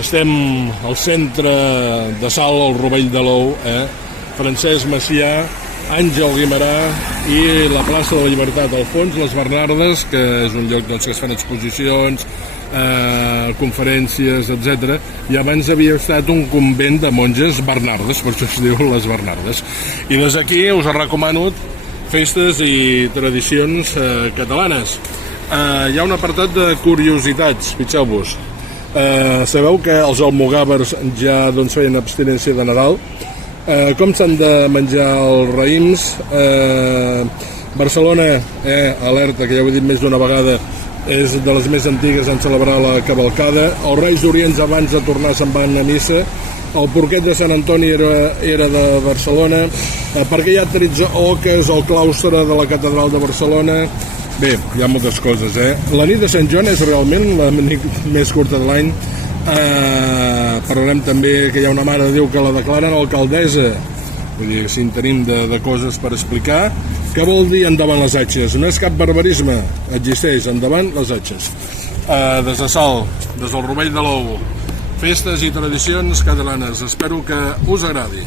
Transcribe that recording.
Estem al centre de Salt, al Rovell de l'Ou, Francesc Macià, Àngel Guimerà i la plaça de la Llibertat al fons, les Bernardes, que és un lloc que es fan exposicions, conferències, etc. I abans havia estat un convent de monges bernardes, per això es diu les Bernardes. I des d'aquí us recomano festes i tradicions catalanes. Hi ha un apartat de curiositats, fixeu-vos. Sabeu que els almogàvers ja feien abstinència de Nadal? Com s'han de menjar els raïms? Barcelona, alerta, que ja ho he dit més d'una vegada, és de les més antigues en celebrar la cavalcada. Els Reis d'Orient abans de tornar se'n van a missa. El porquet de Sant Antoni era de Barcelona. Perquè hi ha 13 oques al claustre de la catedral de Barcelona. Bé, hi ha moltes coses, La nit de Sant Joan és realment la nit més curta de l'any. Parlarem també que hi ha una mare de Déu que la declaren alcaldessa. Vull dir, si en tenim de coses per explicar. Què vol dir endavant les atxes? No és cap barbarisme, existeix, endavant les atxes. Des de Salt, des del Rovell de l'Ou, festes i tradicions catalanes. Espero que us agradi.